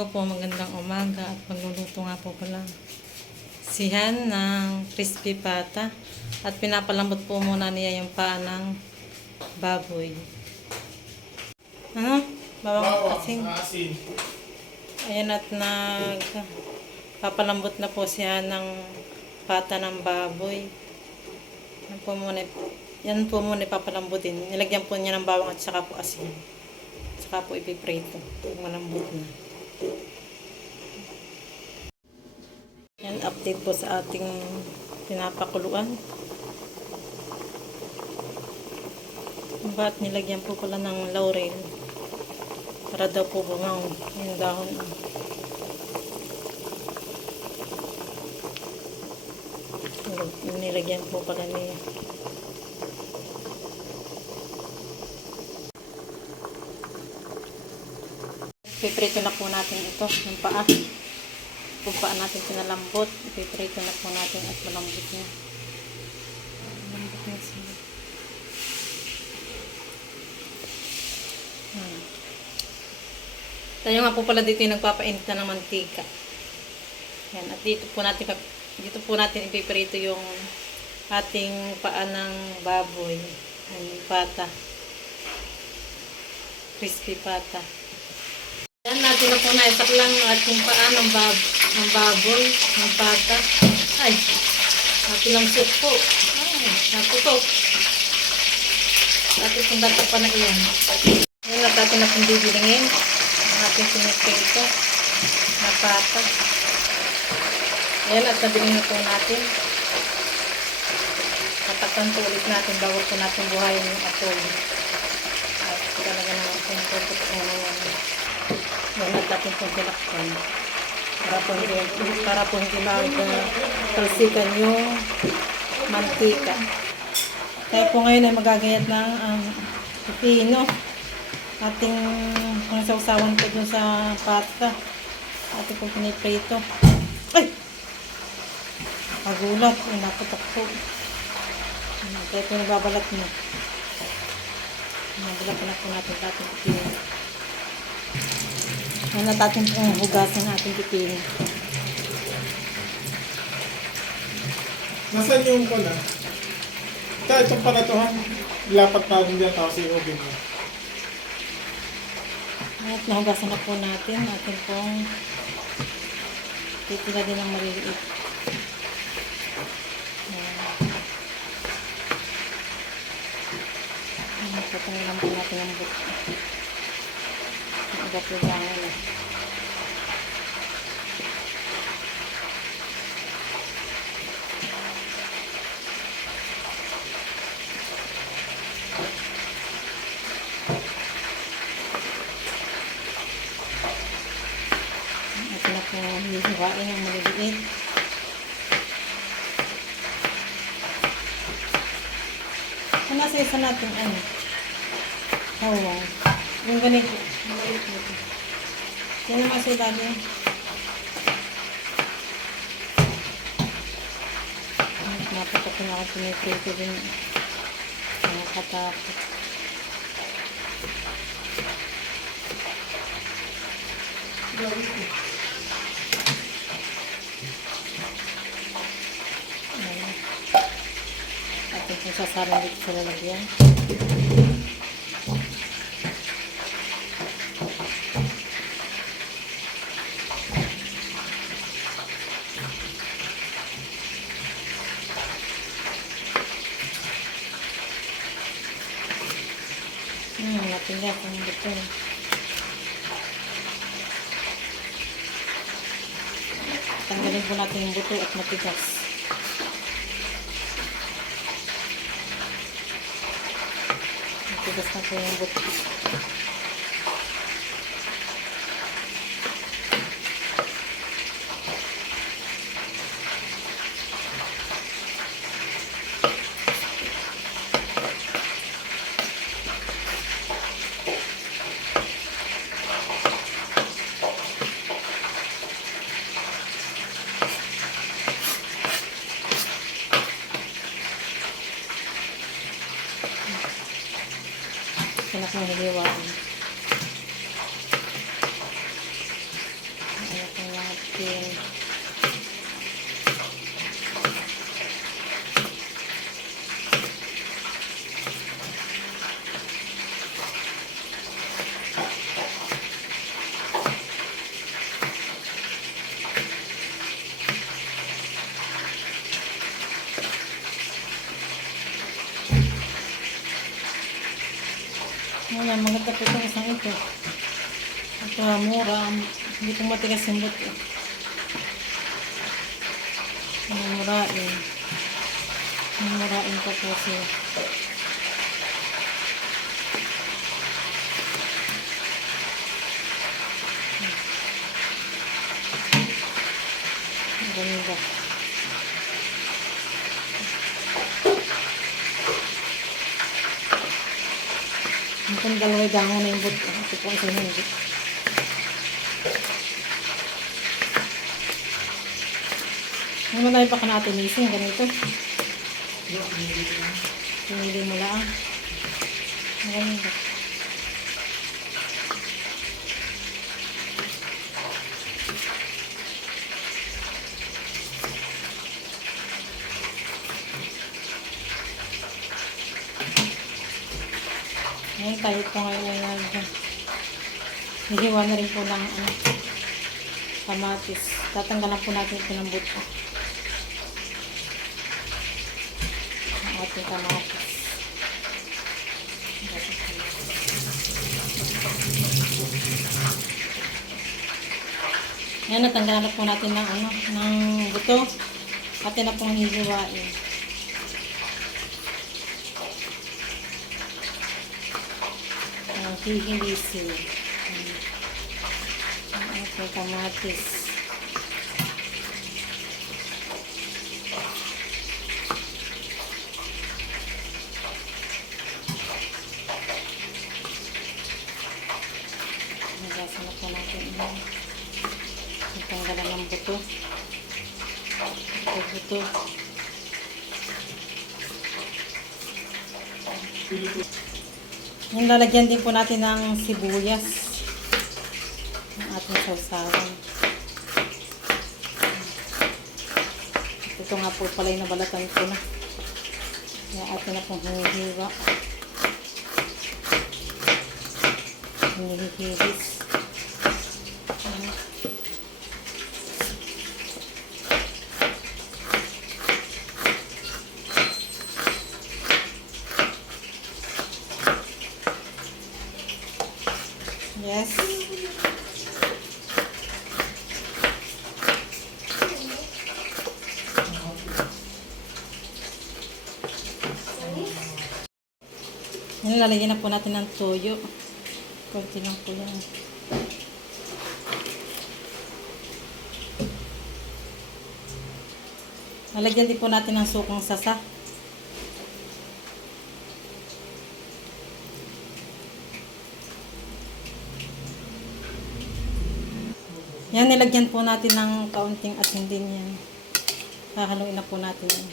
Hello po, magandang umaga at magluluto nga po pala sihan ng crispy pata at pinapalambot po muna niya yung paa ng baboy. Ano? Bawang asin. Ayan at papalambot na po siya ng pata ng baboy. Yan po muna ipapalambutin. Nilagyan po niya ng bawang at saka po asin. Saka po ipiprito pag malambot na. Yan, update po sa ating pinapakuluan. Ba't nilagyan po pala ng laurel para daw po bumango yung dahon. Nilagyan po pala niya. Piprito na po natin ito, yung paa. Kung paa natin pinalambot, piprito na po natin at malambot niya. Malambot na siya. Tayo nga po pala dito yung nagpapainit na ng mantika. Yan, at dito po natin ipiprito yung ating paa ng baboy. Yung pata. Crispy pata. Yan, natin na po naisak lang ating paa ng baboy, ng pata. Ay, natin lang soup po. Ay, naputok. Natin kung dapat pa na iyan. Yan, natin na pong bibilingin. Ang ating pinipirito na pata. Yan, at nabiling na po natin. Tatakpan po ulit natin bago po natin buhayin yung apoy. At talaga naman po yung tutok na yan. Yan at ating pong tinakpan para po hindi magtalsikan yung mantika. Tayo po ngayon ay magagayat ng pipino. Ating pangsawsawan po dun sa pata. Ating pong piniprito. Ay! Pagulat. Ay, naputok po. Tayo po nagbabalat na. Nabalat na po natin ating pipino. Yan at ating hugasan natin pipino. Nasaan yung pala? Itong panatuhan. Lapat na rin dyan tapos iubin mo. At nahugasan na po natin. Atin pong titila din ng maliliit. Patangin lang po natin ang buto. Igat-igangan na. Ito na po hihiwain ang maliliit. Kung nasa isa natin hawang. Yung ganito. Yan naman sa ilalim. Napatak ko na ako piniprito din. Nakatapot. Atin kung sasaran dito sa lalagyan. Natingga kung betul. Tanggalin po natin yung buto at matigas. Matigas na po yung buto. Pinakahiliwaan. Wala, maganda po itong isang ito. At mura. Hindi po matigas yung buto. Mumurain. Mumurain pa po siya. Ganda. Ang dalaway dango na yung buto. Ito po ang hindi. Ano tayo pa ka natin ising ganito? Pinili mo lang. Ganun ba? Ngayon tayo po ngayon ay hihiwa na rin po ng kamatis. Tatanggalan po natin ito ng buto. Ang ating kamatis. Yan, natanggalan po natin ng ng buto. Atin na pong hihiwain. Hihilisin ang ating kamatis. Nagasan na po natin ang tanggalan ng buto. Buto. Yung lalagyan din po natin ng sibuyas ng ating sausawan. Ito nga po pala yung nabalatan ko na. Kaya atin na pong hinihiwa. Hinihilis. Yes. Nilalagyan na po natin ng toyo. Kunti lang po yan. Lalagyan din po natin ng sukang sasa. Yan, nilagyan po natin ng kaunting asin din yan. Hahaluin na po natin yan.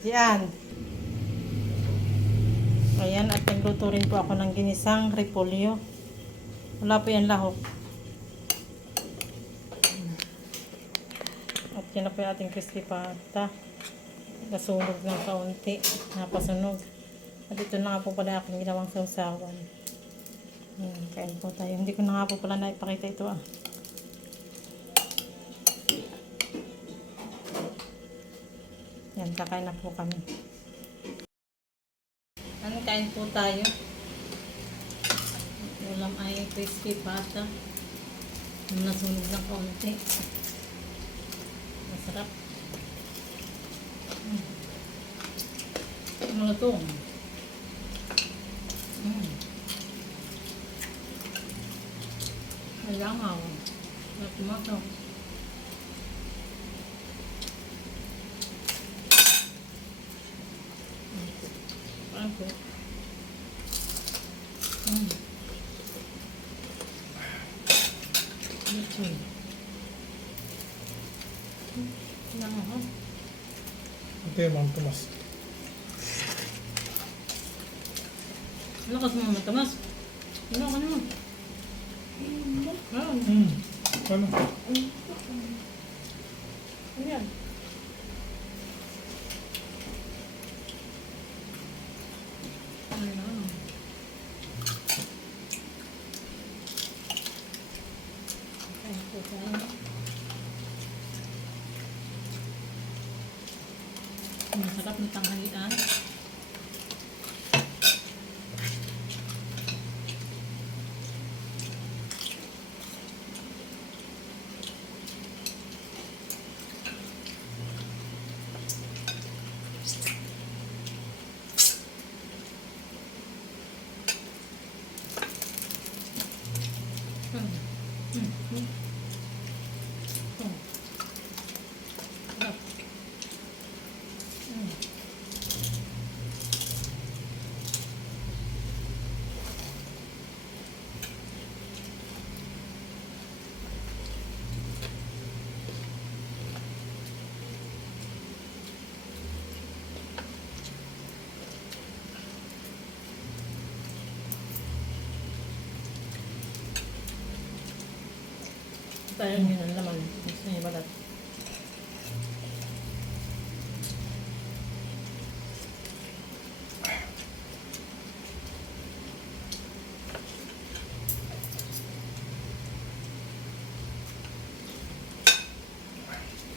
Yan. Ayan, at nagluto rin po ako ng ginisang repolyo. Wala po yan lahok. At yan na po yung ating crispy pata. Nasunog ng kaunti. Napasunog. At ito na nga po pala aking ginawang sausawan. Kain po tayo. Hindi ko na nga po pala naipakita ito Yan, kakain na po kami. Kain po tayo. Ulam ay crispy pata. Nasunog ng kaunti. Masarap. Malutong. Malangaw. At tomato. Ako. Ito. Langaw. Ito yung Ma'am Tomas. Lakas mo matamas. Ano ka naman? Ano? Ayan. Ano? Masarap na tanghalian. Hmm. Hmm. Hmm. Oh. Sarap. Hmm. Tayo yun ang laman. Gusto niya balat.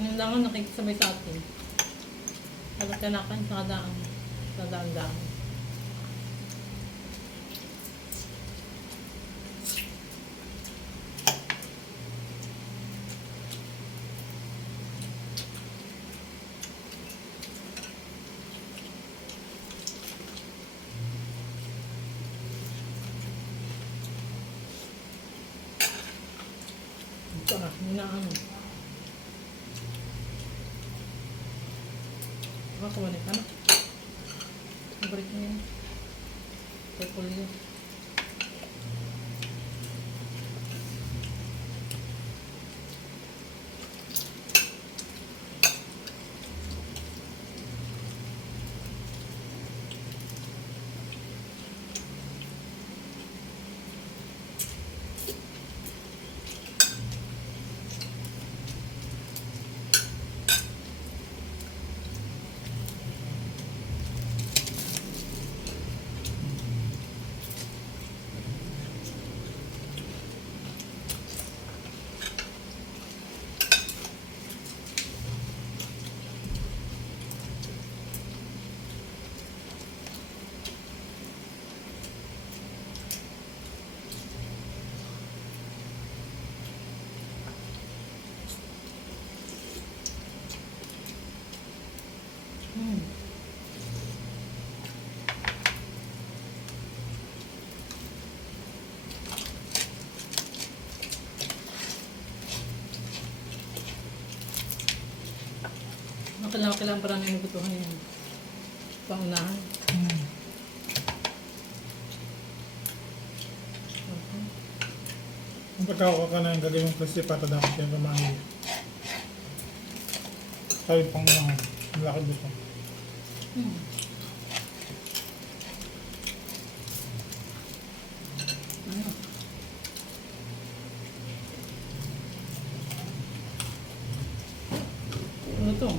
Yung langan nakikisabay sa atin. Kalagkanakan sa kadaan. Sa daan-daan. Ito na, yun na ano. Kumalik ka na. Favorite mo yun. Purple yun. Hmm. Kailangan parang inubutuhan yun. Paunahan. Hmm. Okay. Ang pagkakawa ka na yung gagawin ng crispy pata dapat yung kumain. Sabi pang mga malaki dito. Hmm. Ano? Ano to?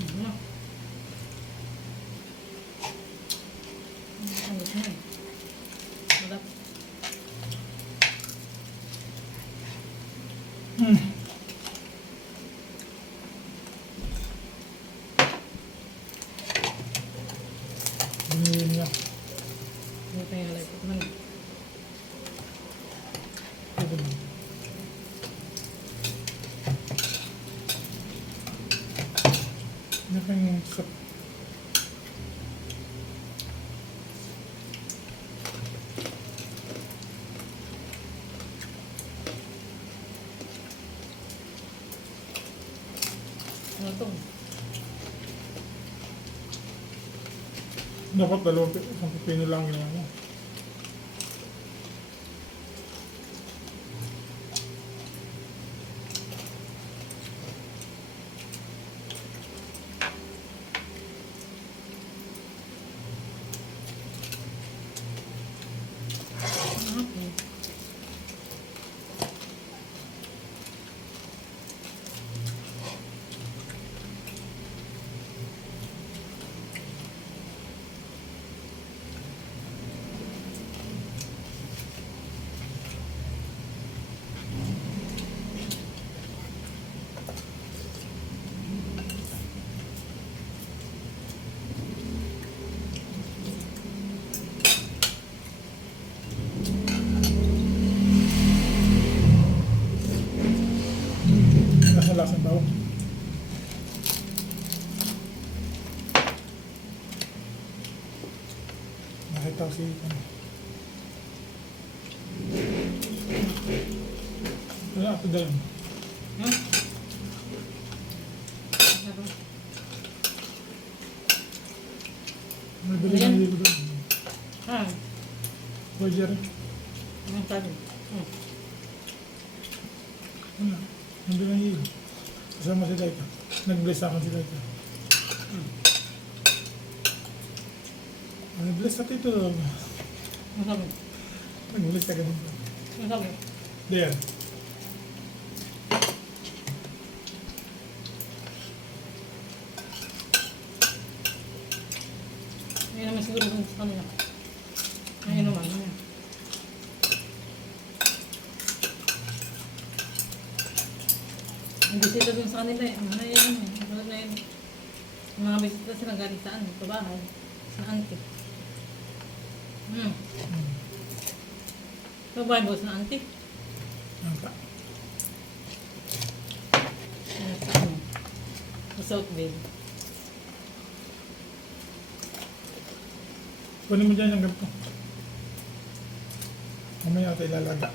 Ano? Ano to? Sarap. Hmm. Binili niya. Ano pa yung halay ko? Ano? Ito na. Ano pa yung soup? Ano to? Dapat isang pipino lang yun. Ano. Okay. tapos ano. Wala ako dalam. Hmm? Nabili Ayan. ng hilo doon. Ah, Roger. ang sabi. Wala. Nabili ng hilo. Kasama si Daita. Nag-bless ako si Daita. Nag-bless na ito. Ang sabi. Nag-bless ka ganun. Ang sabi. There. Ayun naman siguro dun sa kanila. Ayun naman. Ayun. Ang bisita dun sa kanila eh. Ano yun eh. Tulad na yun. Yung mga bisita sila galing saan? Sa bahay. Sa auntie. Sa bahay boss na auntie. Nangka. Sa Southville. Kunin mo dyan yung ganito. Mamaya ito ilalaga.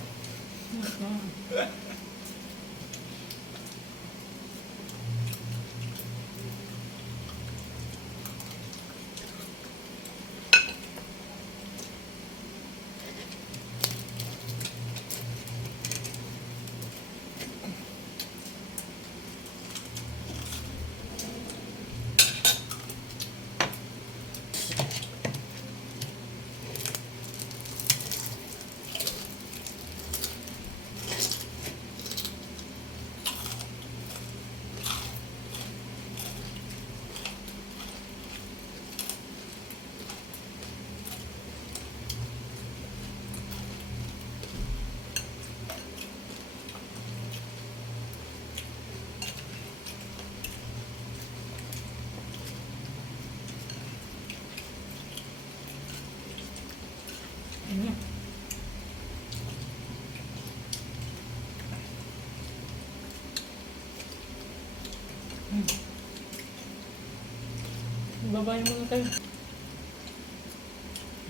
Babayan muna tayo.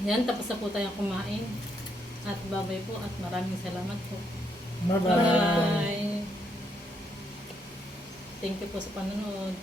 Yan, tapos na po tayong kumain. At babay po at maraming salamat po. Bye-bye. Bye! Thank you po sa panonood.